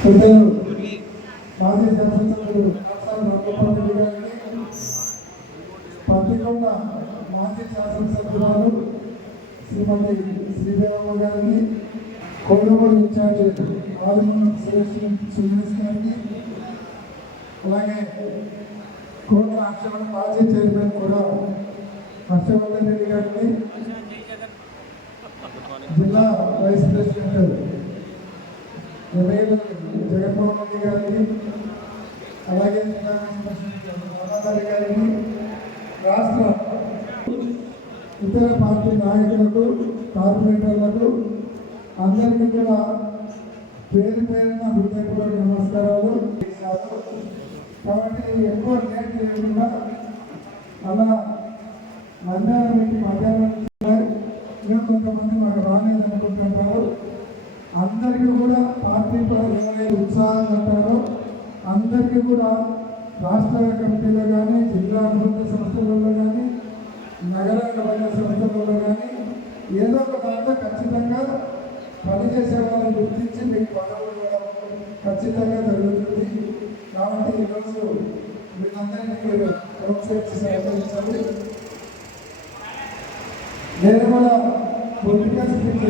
పెద్దలు మాజీ శాసనసభ్యులు కాసాని రామగోపాల్ రెడ్డి గారిని పత్తికొండ మాజీ శాసనసభ్యురాలు శ్రీమతి శ్రీదేవమ్మ గారిని కోడమూరు ఇన్ఛార్జ్ ఆదిమూల సురేష్ సురేష్ గారిని అలాగే కోట అక్షర మాజీ చైర్మన్ కూడా హర్షవర్ధన్ రెడ్డి గారిని జిల్లా వైస్ ప్రెసిడెంట్ ఉదయం జగన్మోహన్ రెడ్డి గారిని అలాగే మహాదారి వైస్ గారిని రాష్ట్ర ఇతర పార్టీ నాయకులకు కార్పొరేటర్లకు అందరికీ కూడా పేరు పేరున హృదయపూర్వక నమస్కారాలు. కాబట్టి ఎక్కువ లేట్ లేకుండా అలా మధ్యాహ్నం మధ్యాహ్నం ఇంకా కొంతమంది మాకు రాలేదు అనుకుంటుంటారు అందరికీ కూడా పార్టీ ఉత్సాహం అంటారో. అందరికీ కూడా రాష్ట్ర కమిటీలో కానీ జిల్లా అభివృద్ధి సంస్థలలో కానీ నగర రవాణా సంస్థలలో కానీ ఏదో ఒక దాంట్లో ఖచ్చితంగా పనిచేసే వాళ్ళని గుర్తించి మీకు పదవులు ఇవ్వడం ఖచ్చితంగా జరుగుతుంది. కాబట్టి ఈరోజు మీరందరినీ మీరు ప్రోత్సహించి సహకరించాలి నేను కూడా పొలిటికల్ స్పీచ్